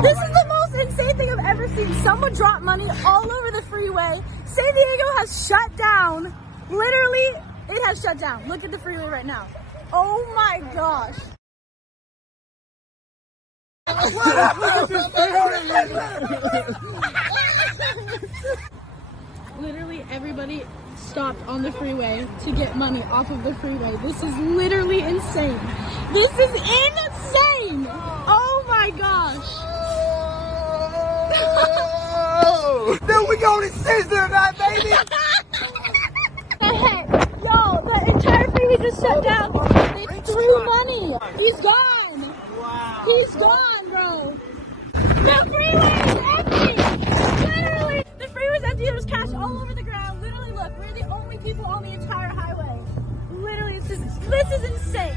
This is the most insane thing I've ever seen. Someone dropped money all over the freeway. San Diego has shut down. Literally, it has shut down. Look at the freeway right now. Oh my gosh. Literally everybody stopped on the freeway to get money off of the freeway. This is literally insane. This is insane. Oh my gosh. Then we go to Sizzler, my baby. Yo, the entire freeway just shut down. They threw money. He's gone. Wow. He's gone, bro. The freeway is empty. Literally, the freeway is empty. There's cash all over the ground. Literally, look, we're the only people on the entire highway. Literally, this is insane.